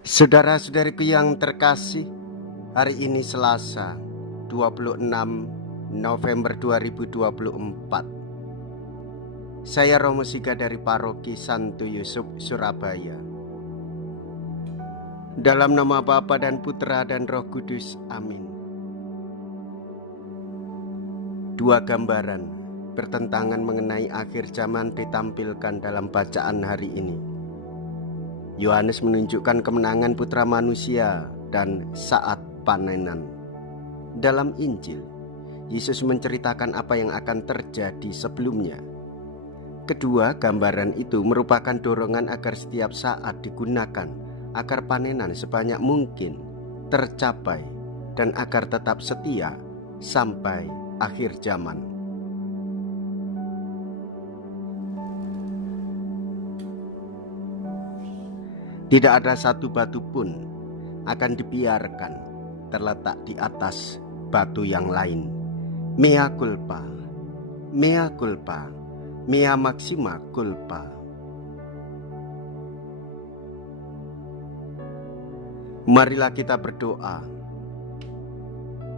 Saudara-saudariku yang terkasih, hari ini Selasa 26 November 2024. Saya Romo Siga dari Paroki Santo Yusuf, Surabaya. Dalam nama Bapa dan Putra dan Roh Kudus, amin. Dua gambaran bertentangan mengenai akhir zaman ditampilkan dalam bacaan hari ini. Yohanes menunjukkan kemenangan putra manusia dan saat panenan. Dalam Injil, Yesus menceritakan apa yang akan terjadi sebelumnya. Kedua gambaran itu merupakan dorongan agar setiap saat digunakan agar panenan sebanyak mungkin tercapai dan agar tetap setia sampai akhir zaman. Tidak ada satu batu pun akan dibiarkan terletak di atas batu yang lain. Mea culpa, mea culpa, mea maxima culpa. Marilah kita berdoa.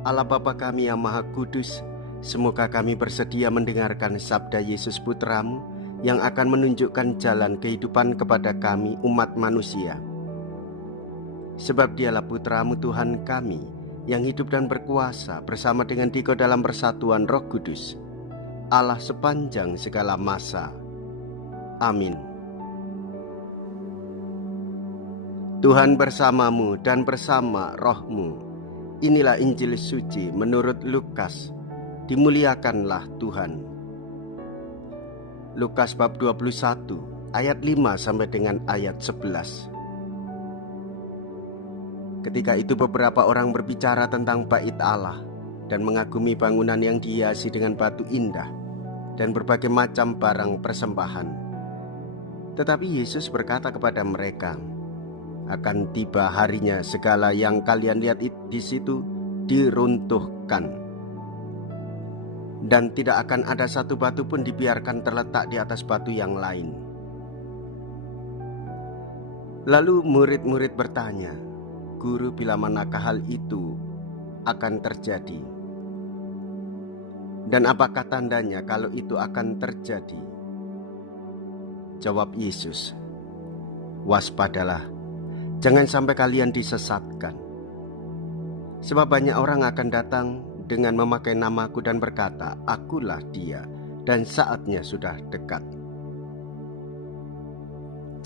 Allah Bapa kami yang Maha Kudus, semoga kami bersedia mendengarkan sabda Yesus Putramu yang akan menunjukkan jalan kehidupan kepada kami umat manusia. Sebab dialah Putramu Tuhan kami yang hidup dan berkuasa bersama dengan Dikau dalam persatuan Roh Kudus, Allah sepanjang segala masa. Amin. Tuhan bersamamu dan bersama rohmu. Inilah Injil suci menurut Lukas. Dimuliakanlah Tuhan. Lukas bab 21 ayat 5 sampai dengan ayat 11. Ketika itu beberapa orang berbicara tentang bait Allah dan mengagumi bangunan yang dihiasi dengan batu indah dan berbagai macam barang persembahan. Tetapi Yesus berkata kepada mereka, akan tiba harinya segala yang kalian lihat di situ diruntuhkan. Dan tidak akan ada satu batu pun dibiarkan terletak di atas batu yang lain. Lalu murid-murid bertanya, Guru, bila manakah hal itu akan terjadi? Dan apakah tandanya kalau itu akan terjadi? Jawab Yesus, waspadalah, jangan sampai kalian disesatkan. Sebab banyak orang akan datang dengan memakai namaku dan berkata, akulah dia, dan saatnya sudah dekat.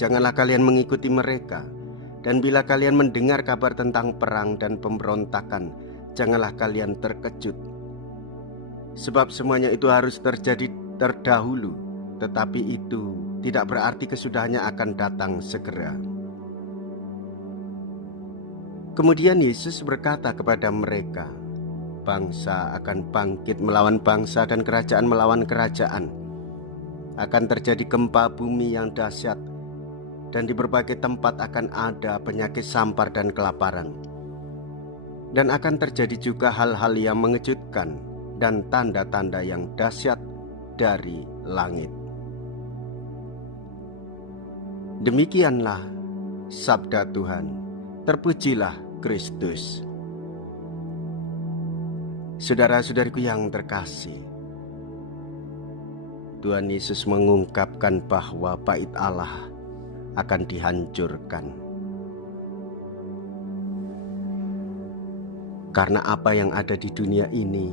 Janganlah kalian mengikuti mereka, dan bila kalian mendengar kabar tentang perang dan pemberontakan, janganlah kalian terkejut. Sebab semuanya itu harus terjadi terdahulu, tetapi itu tidak berarti kesudahannya akan datang segera. Kemudian Yesus berkata kepada mereka, bangsa akan bangkit melawan bangsa dan kerajaan melawan kerajaan. Akan terjadi gempa bumi yang dahsyat, dan di berbagai tempat akan ada penyakit sampar dan kelaparan. Dan akan terjadi juga hal-hal yang mengejutkan dan tanda-tanda yang dahsyat dari langit. Demikianlah sabda Tuhan. Terpujilah Kristus. Saudara-saudariku yang terkasih, Tuhan Yesus mengungkapkan bahwa bait Allah akan dihancurkan. Karena apa yang ada di dunia ini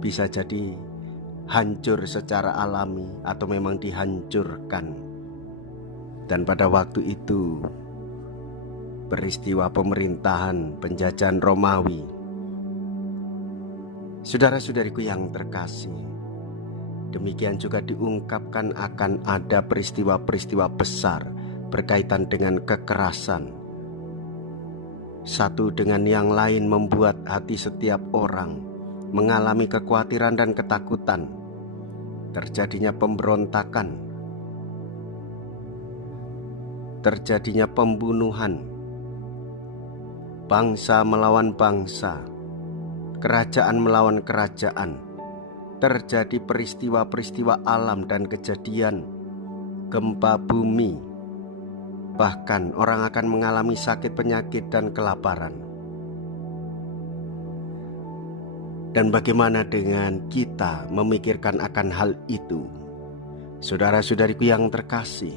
bisa jadi hancur secara alami atau memang dihancurkan. Dan pada waktu itu peristiwa pemerintahan penjajahan Romawi. Saudara-saudariku yang terkasih, demikian juga diungkapkan akan ada peristiwa-peristiwa besar berkaitan dengan kekerasan. Satu dengan yang lain membuat hati setiap orang mengalami kekhawatiran dan ketakutan. Terjadinya pemberontakan, terjadinya pembunuhan, bangsa melawan bangsa, kerajaan melawan kerajaan, terjadi peristiwa-peristiwa alam dan kejadian, gempa bumi, Bahkan orang akan mengalami sakit penyakit dan kelaparan. Dan bagaimana dengan kita memikirkan akan hal itu? Saudara-saudariku yang terkasih,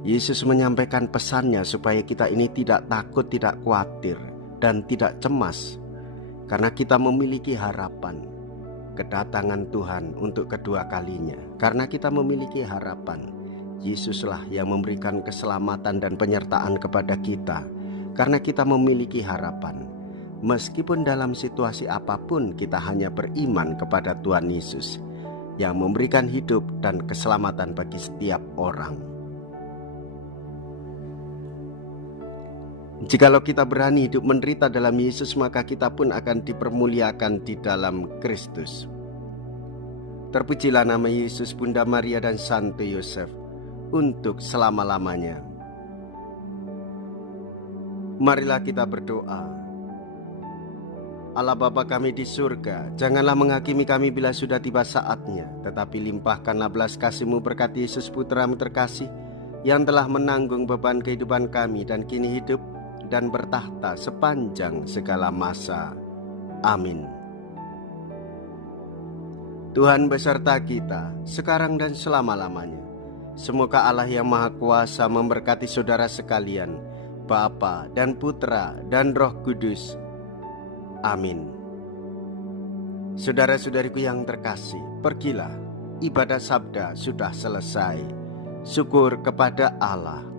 Yesus menyampaikan pesannya supaya kita ini tidak takut, tidak khawatir, dan tidak cemas, karena kita memiliki harapan kedatangan Tuhan untuk kedua kalinya. Karena kita memiliki harapan, Yesuslah yang memberikan keselamatan dan penyertaan kepada kita. Karena kita memiliki harapan, meskipun dalam situasi apapun kita hanya beriman kepada Tuhan Yesus yang memberikan hidup dan keselamatan bagi setiap orang. Jikalau kita berani hidup menderita dalam Yesus, maka kita pun akan dipermuliakan di dalam Kristus. Terpujilah nama Yesus, Bunda Maria dan Santo Yosef untuk selama-lamanya. Marilah kita berdoa. Allah Bapa kami di surga, janganlah menghakimi kami bila sudah tiba saatnya, tetapi limpahkanlah belas kasih-Mu berkat Yesus Putra-Mu terkasih, yang telah menanggung beban kehidupan kami dan kini hidup dan bertahta sepanjang segala masa. Amin. Tuhan beserta kita, sekarang dan selama-lamanya. Semoga Allah yang Maha Kuasa memberkati saudara sekalian, Bapa dan Putra dan Roh Kudus. Amin. Saudara-saudariku yang terkasih, pergilah, ibadah sabda sudah selesai. Syukur kepada Allah.